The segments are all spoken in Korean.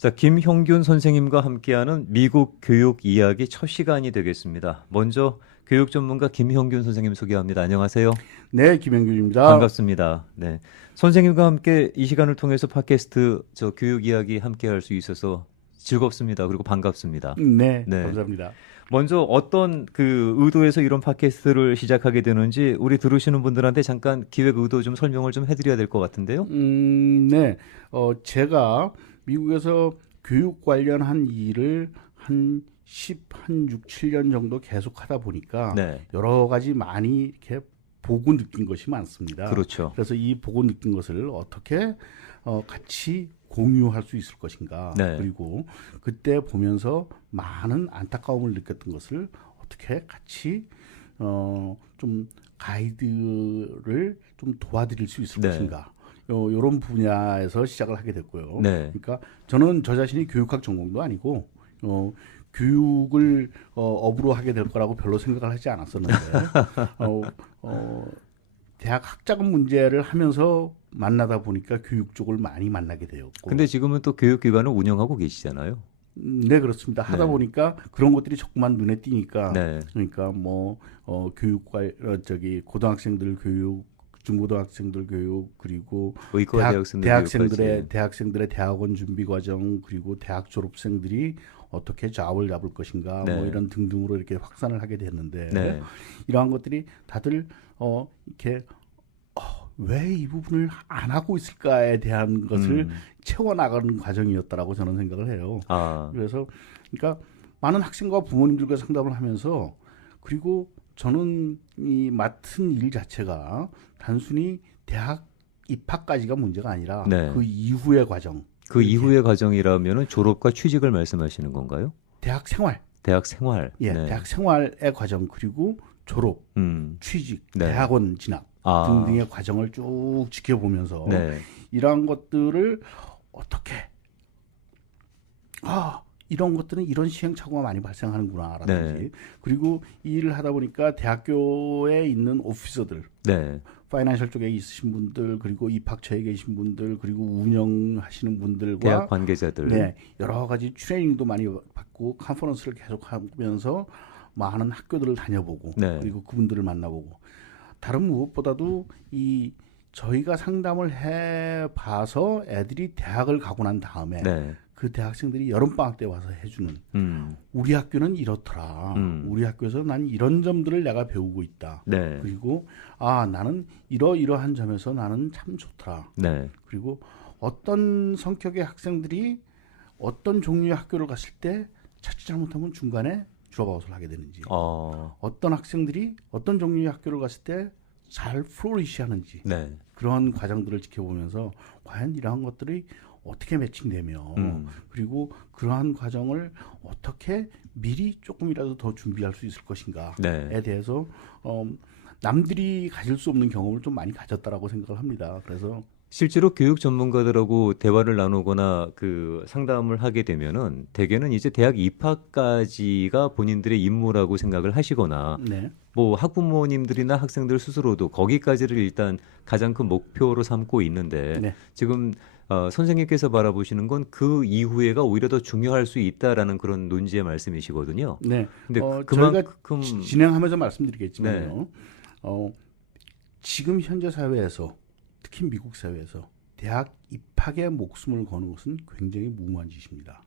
자, 김형균 선생님과 함께하는 미국 교육 이야기 첫 시간이 되겠습니다. 먼저 교육 전문가 김형균 선생님 소개합니다. 안녕하세요. 네, 김영균입니다. 반갑습니다. 네. 선생님과 함께 이 시간을 통해서 팟캐스트 교육 이야기 함께 할 수 있어서 즐겁습니다. 그리고 반갑습니다. 네, 네. 감사합니다. 먼저 어떤 의도에서 이런 팟캐스트를 시작하게 되는지 우리 들으시는 분들한테 잠깐 기획 의도 좀 설명을 좀 해드려야 될 것 같은데요. 네, 제가 미국에서 교육 관련한 일을 한 6, 7년 정도 계속 하다 보니까 네. 여러 가지 많이 이렇게 보고 느낀 것이 많습니다. 그렇죠. 그래서 이 보고 느낀 것을 어떻게 같이 공유할 수 있을 것인가. 네. 그리고 그때 보면서 많은 안타까움을 느꼈던 것을 어떻게 같이 좀 가이드를 좀 도와드릴 수 있을 네. 것인가. 이런 분야에서 시작을 하게 됐고요. 네. 그러니까 저는 저 자신이 교육학 전공도 아니고 교육을 업으로 하게 될 거라고 별로 생각을 하지 않았었는데 대학 학자금 문제를 하면서 만나다 보니까 교육 쪽을 많이 만나게 되었고. 근데 지금은 또 교육기관을 운영하고 계시잖아요. 네, 그렇습니다. 하다 네. 보니까 그런 것들이 자꾸만 눈에 띄니까. 네. 그러니까 뭐 고등학생들 교육, 중고등학생들 교육, 그리고 의과 대학생들 대학생들의 대학원 준비 과정, 그리고 대학 졸업생들이 어떻게 잡을 잡을 것인가, 네. 뭐 이런 등등으로 이렇게 확산을 하게 됐는데, 네. 이러한 것들이 다들 이렇게 왜 이 부분을 안 하고 있을까에 대한 것을 채워나가는 과정이었다라고 저는 생각을 해요. 아, 그래서 그러니까 많은 학생과 부모님들과 상담을 하면서, 그리고 저는 이 맡은 일 자체가 단순히 대학 입학까지가 문제가 아니라 네. 그 이후의 과정, 그 이렇게 이후의 과정이라면은 졸업과 취직을 말씀하시는 건가요? 대학 생활, 대학 생활. 예, 네. 대학 생활의 과정, 그리고 졸업, 취직, 네. 대학원 진학 아, 등등의 과정을 쭉 지켜보면서 네. 이러한 것들을 어떻게 이런 것들은 이런 시행착오가 많이 발생하는구나라든지. 네. 그리고 이 일을 하다 보니까 대학교에 있는 오피서들, 네. 파이낸셜 쪽에 있으신 분들, 그리고 입학처에 계신 분들, 그리고 운영하시는 분들과 대학 관계자들. 네, 여러 가지 트레이닝도 많이 받고 컨퍼런스를 계속 하면서 많은 학교들을 다녀보고, 네. 그리고 그분들을 만나보고, 다른 무엇보다도 이 저희가 상담을 해봐서 애들이 대학을 가고 난 다음에 네. 그 대학생들이 여름방학 때 와서 해주는, 우리 학교는 이렇더라. 우리 학교에서 난 이런 점들을 내가 배우고 있다. 네. 그리고 나는 이러이러한 점에서 나는 참 좋더라. 네. 그리고 어떤 성격의 학생들이 어떤 종류의 학교를 갔을 때 자칫 잘못하면 중간에 드롭아웃을 하게 되는지, 어떤 학생들이 어떤 종류의 학교를 갔을 때 잘 플로리시 하는지, 네. 그런 과정들을 지켜보면서 과연 이러한 것들이 어떻게 매칭되며, 그리고 그러한 과정을 어떻게 미리 조금이라도 더 준비할 수 있을 것인가에 네. 대해서 남들이 가질 수 없는 경험을 좀 많이 가졌다라고 생각을 합니다. 그래서 실제로 교육 전문가들하고 대화를 나누거나 상담을 하게 되면은 대개는 이제 대학 입학까지가 본인들의 임무라고 생각을 하시거나 네, 뭐 학부모님들이나 학생들 스스로도 거기까지를 일단 가장 큰 목표로 삼고 있는데 네. 지금 선생님께서 바라보시는 건 그 이후에가 오히려 더 중요할 수 있다라는 그런 논지의 말씀이시거든요. 네. 근데 저희가 그만큼 진행하면서 말씀드리겠지만요. 지금 현재 사회에서, 특히 미국 사회에서 대학 입학에 목숨을 거는 것은 굉장히 무모한 짓입니다.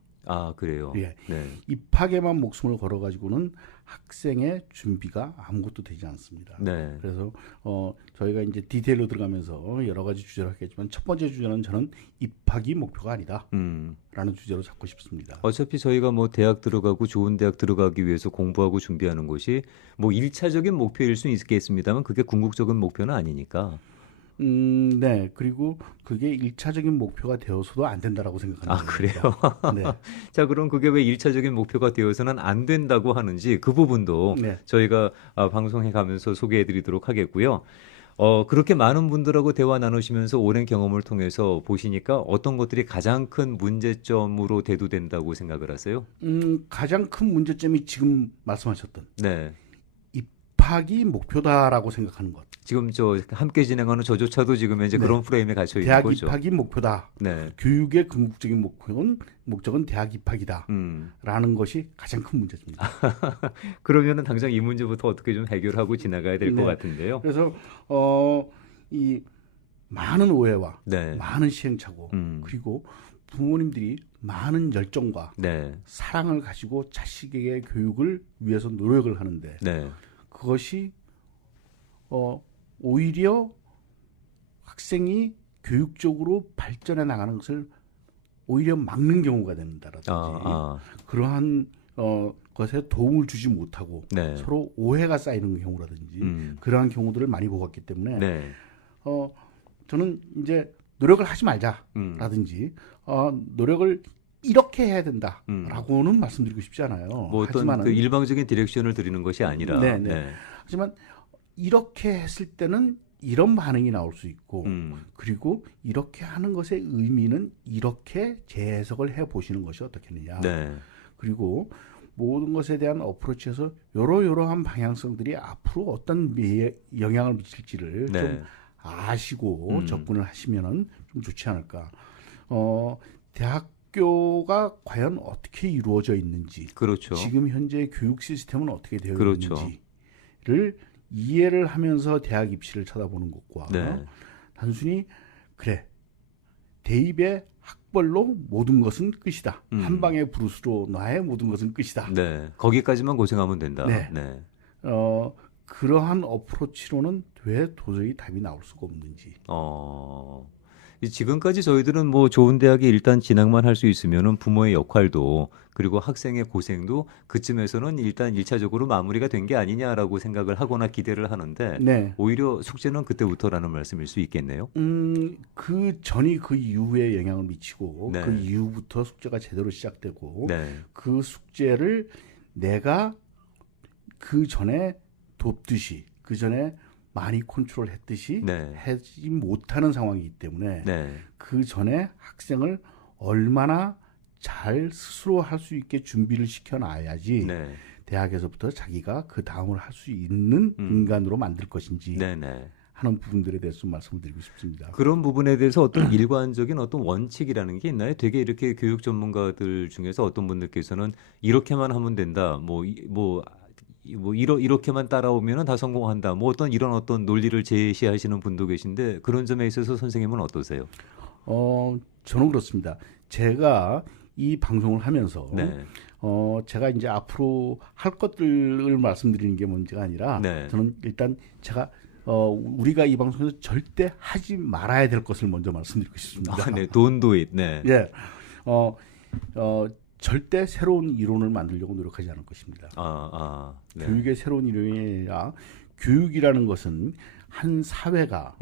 그래요. 예. 네. 입학에만 목숨을 걸어가지고는 학생의 준비가 아무것도 되지 않습니다. 네. 그래서 저희가 이제 디테일로 들어가면서 여러 가지 주제를 하겠지만, 첫 번째 주제는 저는 입학이 목표가 아니다 라는 주제로 잡고 싶습니다. 어차피 저희가 뭐 대학 들어가고 좋은 대학 들어가기 위해서 공부하고 준비하는 것이 뭐 일차적인 목표일 수는 있겠습니다만 그게 궁극적인 목표는 아니니까. 네. 그리고 그게 일차적인 목표가 되어서도 안 된다라고 생각합니다. 그래요? 네. 자, 그럼 그게 왜 일차적인 목표가 되어서는 안 된다고 하는지 그 부분도 네. 저희가 방송해 가면서 소개해 드리도록 하겠고요. 그렇게 많은 분들하고 대화 나누시면서 오랜 경험을 통해서 보시니까 어떤 것들이 가장 큰 문제점으로 대두된다고 생각을 하세요? 가장 큰 문제점이 지금 말씀하셨던 네. 입학이 목표다라고 생각하는 것. 지금 저 함께 진행하는 저조차도 지금 현재 네. 그런 프레임에 갇혀 있는 대학 거죠. 입학이 목표다. 네. 교육의 궁극적인 목적은 대학 입학이다. 라는 것이 가장 큰 문제입니다. 그러면은 당장 이 문제부터 어떻게 좀 해결하고 지나가야 될 것 네. 같은데요. 그래서 이 많은 오해와 네. 많은 시행착오 그리고 부모님들이 많은 열정과 네. 사랑을 가지고 자식에게 교육을 위해서 노력을 하는데 네. 그것이 오히려 학생이 교육적으로 발전해 나가는 것을 오히려 막는 경우가 된다라든지 그러한 것에 도움을 주지 못하고 네. 서로 오해가 쌓이는 경우라든지 그러한 경우들을 많이 보았기 때문에 네. 저는 이제 노력을 하지 말자라든지 노력을 이렇게 해야 된다라고는 말씀드리고 싶지 않아요. 뭐 어떤 그 일방적인 디렉션을 드리는 것이 아니라. 네네. 네. 하지만 이렇게 했을 때는 이런 반응이 나올 수 있고 그리고 이렇게 하는 것의 의미는 이렇게 재해석을 해보시는 것이 어떻겠느냐. 네. 그리고 모든 것에 대한 어프로치에서 이러한 방향성들이 앞으로 어떤 영향을 미칠지를 네. 좀 아시고 접근을 하시면은 좀 좋지 않을까. 대학교가 과연 어떻게 이루어져 있는지, 그렇죠. 지금 현재 교육 시스템은 어떻게 되어 그렇죠. 있는지를 이해를 하면서 대학 입시를 쳐다보는 것과 네. 단순히 그래 대입의 학벌로 모든 것은 끝이다. 한 방의 브루스로 나의 모든 것은 끝이다. 네. 거기까지만 고생하면 된다. 네. 네. 그러한 어프로치로는 왜 도저히 답이 나올 수가 없는지. 지금까지 저희들은 뭐 좋은 대학에 일단 진학만 할 수 있으면은 부모의 역할도 그리고 학생의 고생도 그쯤에서는 일단 1차적으로 마무리가 된 게 아니냐라고 생각을 하거나 기대를 하는데 네. 오히려 숙제는 그때부터라는 말씀일 수 있겠네요. 그 전이 그 이후에 영향을 미치고 네. 그 이후부터 숙제가 제대로 시작되고 네. 그 숙제를 내가 그 전에 돕듯이 그 전에 많이 컨트롤했듯이 네. 하지 못하는 상황이기 때문에 네. 그 전에 학생을 얼마나 잘 스스로 할 수 있게 준비를 시켜놔야지 네. 대학에서부터 자기가 그 다음을 할 수 있는 인간으로 만들 것인지 네. 네. 하는 부분들에 대해서 말씀을 드리고 싶습니다. 그런 부분에 대해서 어떤 일관적인 어떤 원칙이라는 게 있나요? 되게 이렇게 교육 전문가들 중에서 어떤 분들께서는 이렇게만 하면 된다. 이렇게만 따라오면은 다 성공한다. 뭐 어떤 어떤 논리를 제시하시는 분도 계신데 그런 점에 있어서 선생님은 어떠세요? 저는 그렇습니다. 제가 이 방송을 하면서 네. 제가 이제 앞으로 할 것들을 말씀드리는 게 문제가 아니라 네. 저는 일단 제가 우리가 이 방송에서 절대 하지 말아야 될 것을 먼저 말씀드리고 싶습니다. 네, Don't do it. 네. 예. 절대 새로운 이론을 만들려고 노력하지 않을 것입니다. 네. 교육의 새로운 이론이 아니라 교육이라는 것은 한 사회가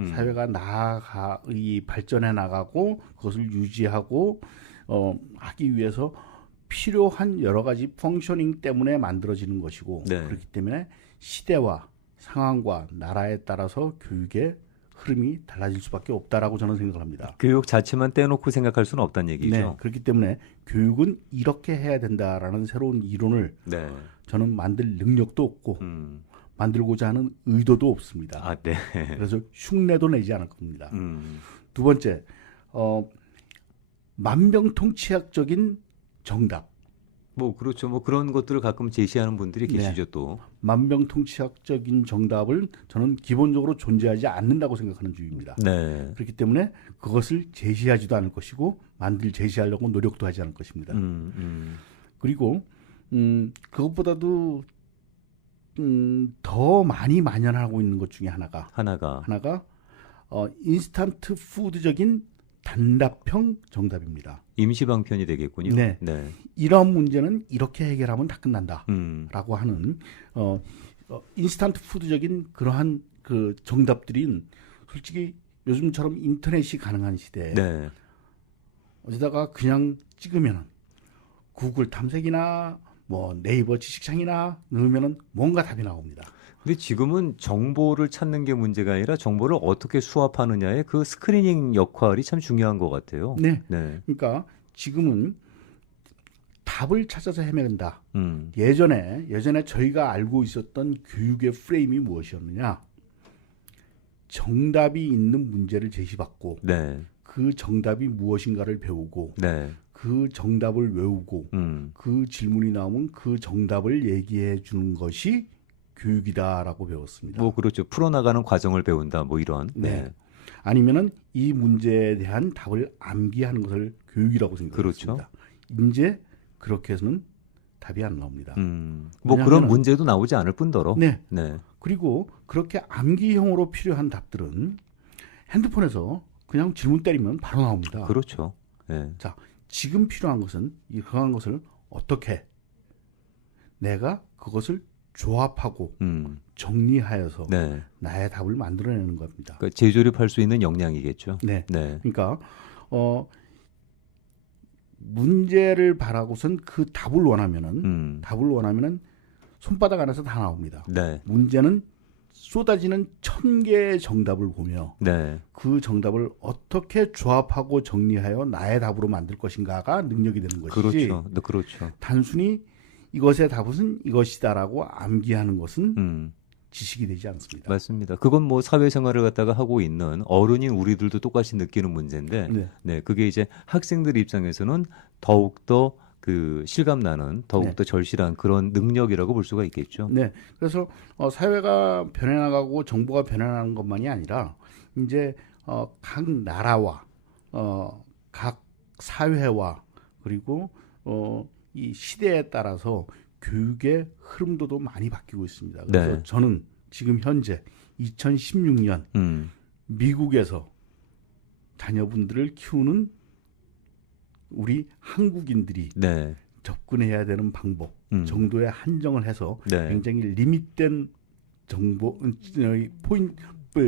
발전해 나가고 그것을 유지하고 하기 위해서 필요한 여러 가지 펑셔닝 때문에 만들어지는 것이고 네. 그렇기 때문에 시대와 상황과 나라에 따라서 교육의 흐름이 달라질 수밖에 없다라고 저는 생각을 합니다. 교육 자체만 떼놓고 생각할 수는 없다는 얘기죠. 네, 그렇기 때문에 교육은 이렇게 해야 된다라는 새로운 이론을 네. 저는 만들 능력도 없고 만들고자 하는 의도도 없습니다. 네. 그래서 흉내도 내지 않을 겁니다. 두 번째, 만병통치약적인 정답. 그렇죠. 그런 것들을 가끔 제시하는 분들이 계시죠, 또. 만병통치약적인 정답을 저는 기본적으로 존재하지 않는다고 생각하는 주의입니다. 네. 그렇기 때문에 그것을 제시하지도 않을 것이고 제시하려고 노력도 하지 않을 것입니다. 그리고 그것보다도 더 많이 만연하고 있는 것 중에 하나가 인스턴트 푸드적인 단답형 정답입니다. 임시방편이 되겠군요. 네. 이런 문제는 이렇게 해결하면 다 끝난다라고 하는 인스턴트 푸드적인 그러한 그 정답들인 솔직히 요즘처럼 인터넷이 가능한 시대에 네. 어디다가 그냥 찍으면 구글 탐색이나 네이버 지식창이나 넣으면은 뭔가 답이 나옵니다. 근데 지금은 정보를 찾는 게 문제가 아니라 정보를 어떻게 수합하느냐의 그 스크리닝 역할이 참 중요한 것 같아요. 네. 그러니까 지금은 답을 찾아서 헤매는다. 예전에 저희가 알고 있었던 교육의 프레임이 무엇이었느냐? 정답이 있는 문제를 제시받고 네. 그 정답이 무엇인가를 배우고 네. 그 정답을 외우고 그 질문이 나오면 그 정답을 얘기해 주는 것이 교육이다라고 배웠습니다. 뭐 그렇죠. 풀어나가는 과정을 배운다. 뭐 이런. 네. 아니면은 이 문제에 대한 답을 암기하는 것을 교육이라고 생각했습니다. 그렇죠. 이제 그렇게 해서는 답이 안 나옵니다. 뭐 그런 문제도 나오지 않을 뿐더러. 네. 네. 그리고 그렇게 암기형으로 필요한 답들은 핸드폰에서 그냥 질문 때리면 바로 나옵니다. 그렇죠. 네. 자, 지금 필요한 것은 그러한 것을 어떻게 내가 그것을 조합하고 정리하여서 네. 나의 답을 만들어내는 겁니다. 그러니까 재조립할 수 있는 역량이겠죠. 네. 네. 그러니까 문제를 바라고선 그 답을 원하면은 손바닥 안에서 다 나옵니다. 네. 문제는 쏟아지는 1000개의 정답을 보며 네. 그 정답을 어떻게 조합하고 정리하여 나의 답으로 만들 것인가가 능력이 되는 것이지. 그렇죠. 네, 그렇죠. 단순히 이것의 답은 이것이다라고 암기하는 것은 지식이 되지 않습니다. 맞습니다. 그건 뭐 사회생활을 갖다가 하고 있는 어른인 우리들도 똑같이 느끼는 문제인데, 네. 네, 그게 이제 학생들 입장에서는 더욱더 그 실감나는, 더욱더 절실한 그런 능력이라고 볼 수가 있겠죠. 네. 그래서 사회가 변해나가고 정보가 변해나가는 것만이 아니라 이제 각 나라와 각 사회와 그리고 이 시대에 따라서 교육의 흐름도도 많이 바뀌고 있습니다. 그래서 네. 저는 지금 현재 2016년 미국에서 자녀분들을 키우는 우리 한국인들이 네. 접근해야 되는 방법 정도에 한정을 해서 네. 굉장히 리밋된 정보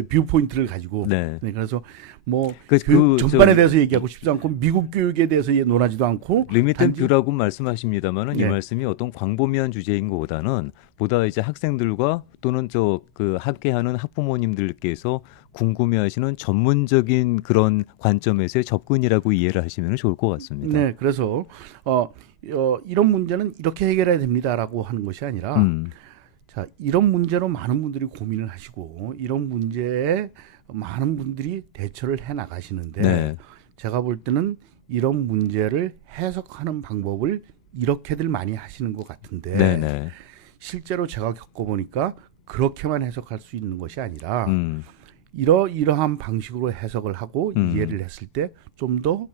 뷰 포인트를 가지고 네. 그래서 뭐 그 교육 전반에 대해서 얘기하고 싶지 않고 미국 교육에 대해서 논하지도 않고 리미텐 뷰라고 말씀하십니다만은 네. 이 말씀이 어떤 광범위한 주제인 것보다는 보다 이제 학생들과 또는 그 함께하는 학부모님들께서 궁금해하시는 전문적인 그런 관점에서의 접근이라고 이해를 하시면 좋을 것 같습니다. 네, 그래서 이런 문제는 이렇게 해결해야 됩니다라고 하는 것이 아니라 자, 이런 문제로 많은 분들이 고민을 하시고 이런 문제에 많은 분들이 대처를 해 나가시는데 네. 제가 볼 때는 이런 문제를 해석하는 방법을 이렇게들 많이 하시는 것 같은데 네네. 실제로 제가 겪어보니까 그렇게만 해석할 수 있는 것이 아니라 이러한 방식으로 해석을 하고 이해를 했을 때 좀 더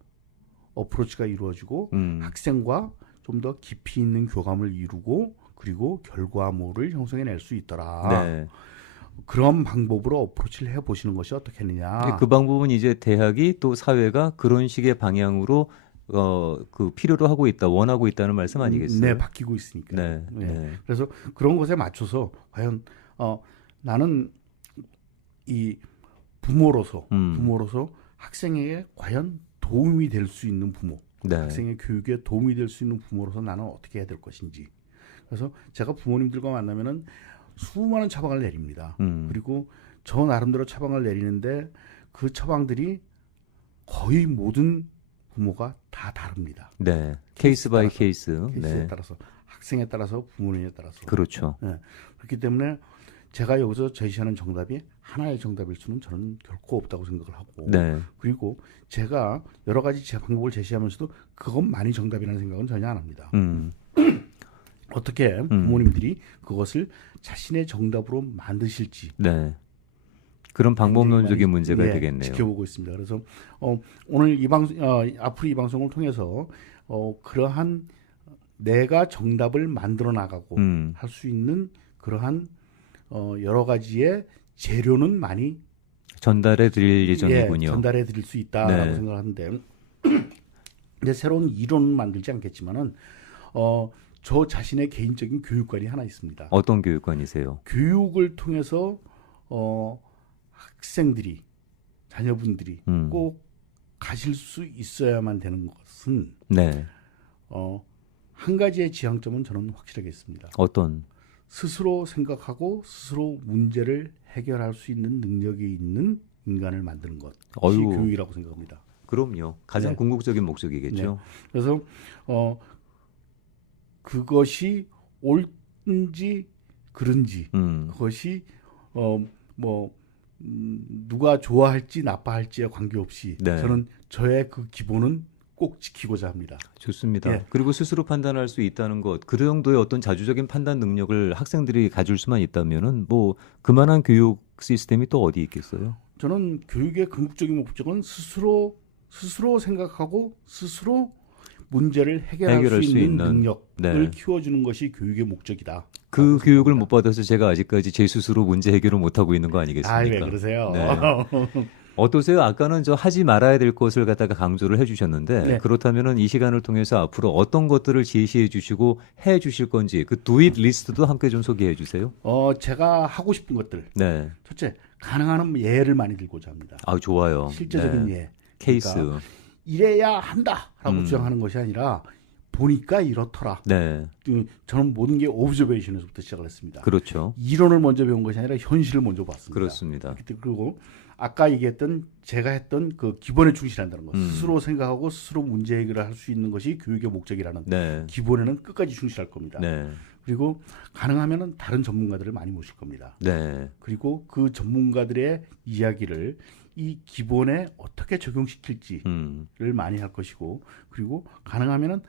어프로치가 이루어지고 학생과 좀 더 깊이 있는 교감을 이루고 그리고 결과물을 형성해낼 수 있더라. 네. 그런 방법으로 어프로치를 해보시는 것이 어떻겠느냐. 그 방법은 이제 대학이 또 사회가 그런 식의 방향으로 그 필요로 하고 있다, 원하고 있다는 말씀 아니겠어요? 네, 바뀌고 있으니까. 네, 네. 네. 그래서 그런 것에 맞춰서 과연 나는 이 부모로서 학생에게 과연 도움이 될 수 있는 부모, 네. 학생의 교육에 도움이 될 수 있는 부모로서 나는 어떻게 해야 될 것인지. 그래서 제가 부모님들과 만나면은 수많은 처방을 내립니다. 그리고 저 나름대로 처방을 내리는데 그 처방들이 거의 모든 부모가 다 다릅니다. 네. 케이스 바이 케이스에 네. 따라서 학생에 따라서 부모님에 따라서. 그렇죠. 네. 그렇기 때문에 제가 여기서 제시하는 정답이 하나의 정답일 수는 저는 결코 없다고 생각을 하고 네. 그리고 제가 여러 가지 제 방법을 제시하면서도 그것만이 정답이라는 생각은 전혀 안 합니다. 어떻게 부모님들이 그것을 자신의 정답으로 만드실지 네. 그런 방법론적인 문제가 되겠네요. 지켜보고 있습니다. 그래서 오늘 이 방송 앞으로 이 방송을 통해서 그러한 내가 정답을 만들어 나가고 할 수 있는 그러한 여러 가지의 재료는 많이 전달해 드릴 예정이군요. 전달해 드릴 수 있다라고 네. 생각하는데 이제 새로운 이론은 만들지 않겠지만은 저 자신의 개인적인 교육관이 하나 있습니다. 어떤 교육관이세요? 교육을 통해서 학생들이 자녀분들이 꼭 가실 수 있어야만 되는 것은 네. 한 가지의 지향점은 저는 확실하게 있습니다. 어떤? 스스로 생각하고 스스로 문제를 해결할 수 있는 능력이 있는 인간을 만드는 것이 교육이라고 생각합니다. 그럼요. 가장 네. 궁극적인 목적이겠죠. 네. 그래서 그것이 옳은지 그른지 그것이 뭐 누가 좋아할지 나빠할지에 관계없이 네. 저는 저의 그 기본은 꼭 지키고자 합니다. 좋습니다. 예. 그리고 스스로 판단할 수 있다는 것, 그 정도의 어떤 자주적인 판단 능력을 학생들이 가질 수만 있다면은 뭐 그만한 교육 시스템이 또 어디 있겠어요? 저는 교육의 궁극적인 목적은 스스로 생각하고 스스로 문제를 해결할 수 있는 능력을 네. 키워주는 것이 교육의 목적이다. 그 교육을 못 받아서 제가 아직까지 제 스스로 문제 해결을 못 하고 있는 거 아니겠습니까? 아, 왜 그러세요? 네. 어떠세요? 아까는 저 하지 말아야 될 것을 갖다가 강조를 해주셨는데 네. 그렇다면은 이 시간을 통해서 앞으로 어떤 것들을 제시해 주시고 해 주실 건지 그 do it 리스트도 함께 좀 소개해 주세요. 제가 하고 싶은 것들. 네. 첫째, 가능한 예를 많이 들고자 합니다. 아, 좋아요. 실제적인 네. 예. 케이스. 그러니까 이래야 한다라고 주장하는 것이 아니라 보니까 이렇더라. 네. 저는 모든 게 오브저베이션에서부터 시작을 했습니다. 그렇죠. 이론을 먼저 배운 것이 아니라 현실을 먼저 봤습니다. 그렇습니다. 그리고 아까 얘기했던 제가 했던 그 기본에 충실한다는 것, 스스로 생각하고 스스로 문제 해결을 할 수 있는 것이 교육의 목적이라는 네. 기본에는 끝까지 충실할 겁니다. 네. 그리고 가능하면은 다른 전문가들을 많이 모실 겁니다. 네. 그리고 그 전문가들의 이야기를 이 기본에 어떻게 적용시킬지를 많이 할 것이고, 그리고 가능하면은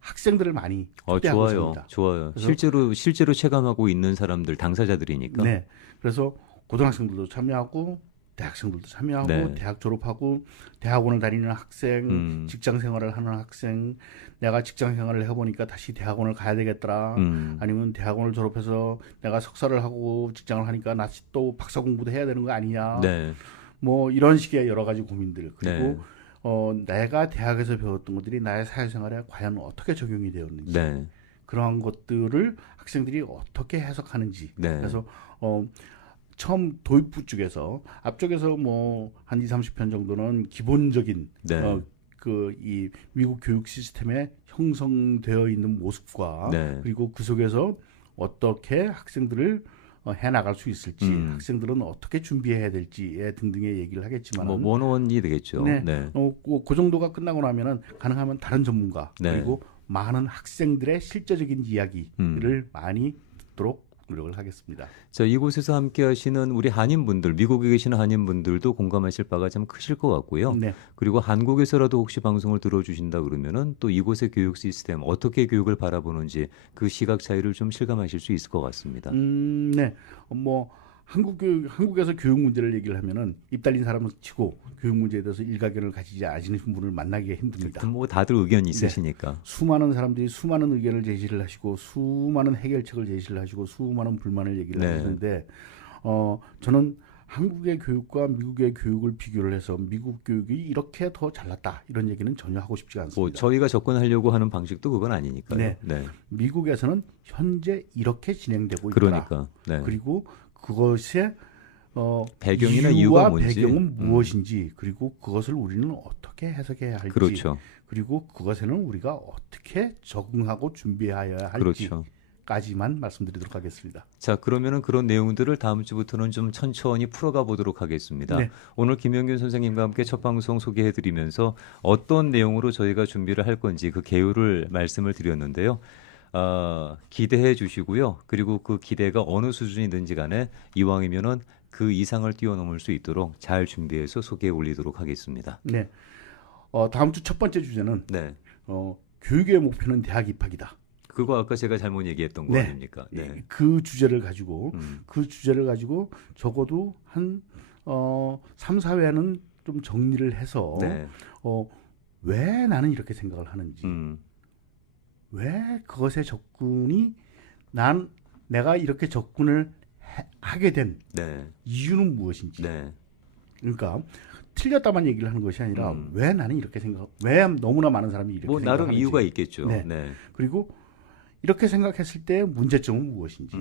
학생들을 많이 초대하고 좋아요. 있습니다. 좋아요. 실제로 체감하고 있는 사람들, 당사자들이니까. 네. 그래서 고등학생들도 참여하고 대학생들도 참여하고 네. 대학 졸업하고 대학원을 다니는 학생, 직장 생활을 하는 학생, 내가 직장 생활을 해보니까 다시 대학원을 가야 되겠더라. 아니면 대학원을 졸업해서 내가 석사를 하고 직장을 하니까 나 또 박사 공부도 해야 되는 거 아니냐. 네. 뭐 이런 식의 여러 가지 고민들. 그리고 네. 내가 대학에서 배웠던 것들이 나의 사회생활에 과연 어떻게 적용이 되었는지. 네. 그러한 것들을 학생들이 어떻게 해석하는지. 네. 그래서 처음 도입부 쪽에서 앞쪽에서 뭐 한 2, 30편 정도는 기본적인 네. 이 미국 교육 시스템에 형성되어 있는 모습과 네. 그리고 그 속에서 어떻게 학생들을 해 나갈 수 있을지, 학생들은 어떻게 준비해야 될지에 등등의 얘기를 하겠지만, 뭐 원원이 되겠죠. 네, 네. 그 정도가 끝나고 나면은 가능하면 다른 전문가 네. 그리고 많은 학생들의 실제적인 이야기를 많이 듣도록 노력을 하겠습니다. 자, 이곳에서 함께 하시는 우리 한인분들, 미국에 계시는 한인분들도 공감하실 바가 참 크실 것 같고요. 네. 그리고 한국에서라도 혹시 방송을 들어주신다 그러면은 또 이곳의 교육 시스템, 어떻게 교육을 바라보는지 그 시각 차이를 좀 실감하실 수 있을 것 같습니다. 네. 뭐 한국에서 교육 문제를 얘기를 하면은 입 달린 사람은 치고 교육 문제에 대해서 일가견을 가지지 않으시는 분을 만나기가 힘듭니다. 뭐 다들 의견이 있으시니까. 네. 수많은 사람들이 수많은 의견을 제시를 하시고 수많은 해결책을 제시를 하시고 수많은 불만을 얘기를 네. 하시는데 저는 한국의 교육과 미국의 교육을 비교를 해서 미국 교육이 이렇게 더 잘났다 이런 얘기는 전혀 하고 싶지가 않습니다. 뭐 저희가 접근하려고 하는 방식도 그건 아니니까요. 네. 네. 미국에서는 현재 이렇게 진행되고 있더라. 그러니까. 네. 그리고 그것의 배경이나 이유와 이유가 뭔지. 배경은 무엇인지 그리고 그것을 우리는 어떻게 해석해야 할지 그렇죠. 그리고 그것에는 우리가 어떻게 적응하고 준비하여야 그렇죠. 할지까지만 말씀드리도록 하겠습니다. 자, 그러면은 그런 내용들을 다음 주부터는 좀 천천히 풀어가 보도록 하겠습니다. 네. 오늘 김영균 선생님과 함께 첫 방송 소개해드리면서 어떤 내용으로 저희가 준비를 할 건지 그 개요를 말씀을 드렸는데요. 기대해 주시고요. 그리고 그 기대가 어느 수준이든지 간에 이왕이면은 그 이상을 뛰어넘을 수 있도록 잘 준비해서 소개해 올리도록 하겠습니다. 네. 다음 주 첫 번째 주제는 네. 교육의 목표는 대학 입학이다. 그거 아까 제가 잘못 얘기했던 거 네. 아닙니까? 네. 그 주제를 가지고 적어도 한 3, 4회는 좀 정리를 해서 네. 왜 나는 이렇게 생각을 하는지 왜 그것에 접근이 내가 이렇게 접근을 하게 된 네. 이유는 무엇인지. 네. 그러니까 틀렸다만 얘기를 하는 것이 아니라 왜 나는 이렇게 왜 너무나 많은 사람이 이렇게 뭐 생각하는지. 나름 이유가 있겠죠. 네. 네. 그리고 이렇게 생각했을 때 문제점은 무엇인지.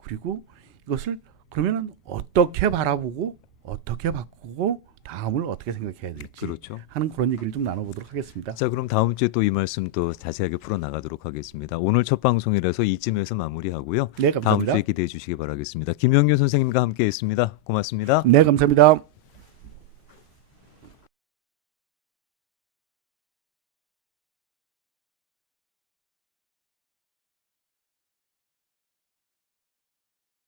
그리고 이것을 그러면은 어떻게 바라보고 어떻게 바꾸고 다음을 어떻게 생각해야 될지 그렇죠. 하는 그런 얘기를 좀 나눠보도록 하겠습니다. 자, 그럼 다음 주에 또 이 말씀 또 자세하게 풀어나가도록 하겠습니다. 오늘 첫 방송이라서 이쯤에서 마무리하고요. 네, 다음 감사합니다. 주에 기대해 주시기 바라겠습니다. 김영균 선생님과 함께했습니다. 고맙습니다. 네, 감사합니다.